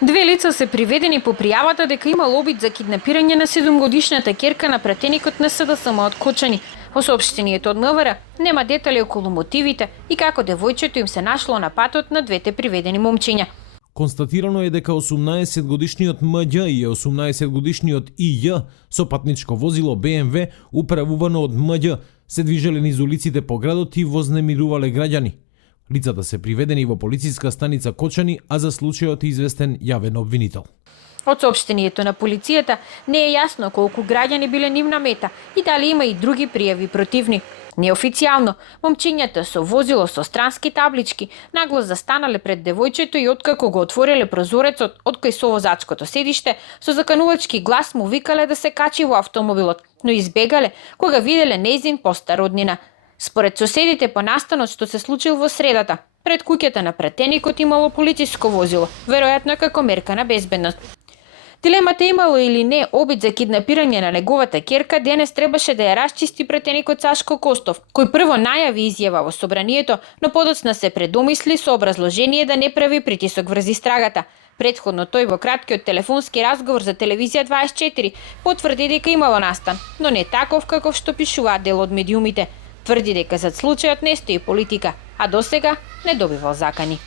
Две лица се приведени по пријавата дека имал обид за киднапирање на 7-годишната ќерка на пратеникот на СДСМ од Кочани. Во соопштението од МВР нема детали околу мотивите и како девојчето им се нашло на патот на двете приведени момчиња. Констатирано е дека 18-годишниот Мђ и 18-годишниот ИЈ со патничко возило БМВ управувано од Мђ се движеле низ улиците по градот и вознемирувале граѓани. Лицата се приведени во полициска станица Кочани, а за случајот е известен јавен обвинител. Од соопштението на полицијата не е јасно колку граѓани биле нивна мета и дали има и други пријави противни. Неофицијално, момчињата со возило со странски таблички нагло застанале пред девојчето и откако го отвориле прозорецот од кај совозачкото седиште, со заканувачки глас му викале да се качи во автомобилот, но избегале кога виделе нејзин постар роднина. Според соседите по настанот што се случил во средата, пред куќата на пратеникот имало полициско возило, веројатно како мерка на безбедност. Дилемата имало или не обид за киднапирање на неговата ќерка денес требаше да ја расчисти пратеникот Сашко Костов, кој прво најави изјава во собранието, но подоцна се предомисли со образложение да не прави притисок врз истрагата. Претходно тој во краткиот телефонски разговор за телевизија 24 потврди дека имало настан, но не таков каков што пишуваат дел од медиумите. Тврди дека зад случајот не стои политика, а досега не добивал закани.